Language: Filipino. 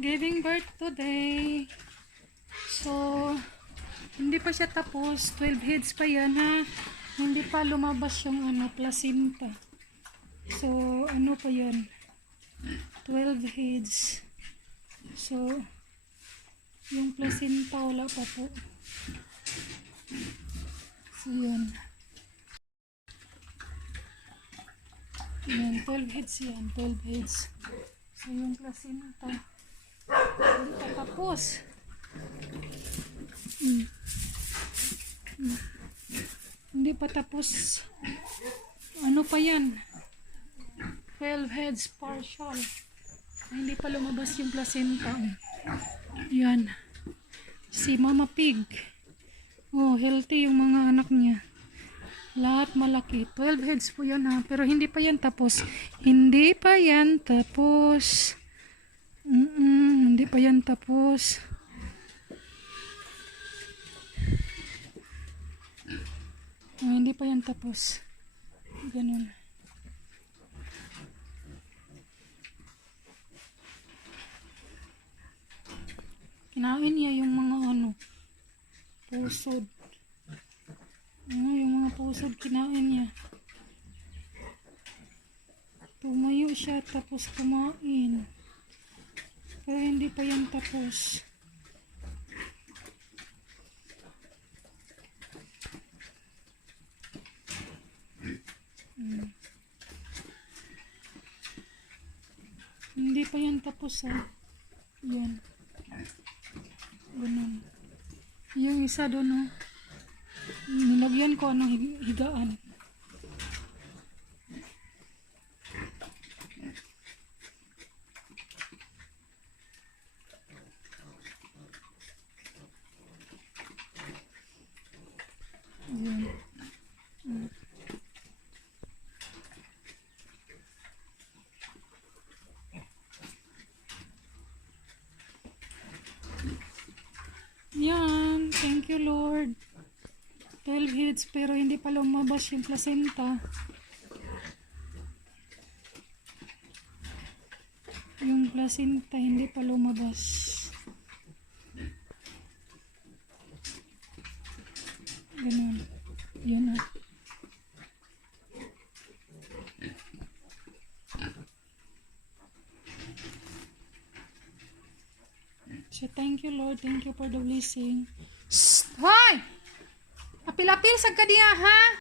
Giving birth today. So, hindi pa siya tapos. 12 heads pa yan, ha. Hindi pa lumabas yung placenta. So, ano pa yan? 12 heads. So, yung placenta wala pa po. So, yan. Yan, 12 heads yan. 12 heads. So, yung placenta hindi pa tapos. Hindi pa tapos. Ano pa yan? 12 heads partial. Hindi pa lumabas yung placenta. Yan. Si Mama Pig. Oh, healthy yung mga anak niya. Lahat malaki. 12 heads po yan, ha. Pero hindi pa yan tapos. Hindi pa yan tapos. Hindi pa yan tapos. Oh, hindi pa yan tapos. Ganun. Kinain niya yung mga pusod. Yung mga pusod kinain niya. Tumayo siya tapos kumain. Pero hindi pa yan tapos. Hindi pa yan tapos, ha. Yan. Ganun. Yung isa doon, nilagyan ko higaan. Yan. Yan. Thank you, Lord. 12 heads pero hindi pa lumabas yung placenta. Yung placenta hindi pa lumabas. Ganun. Yan, ha. So, thank you, Lord. Thank you for the blessing. Hoy! Apil-apil sa kadiya, ha?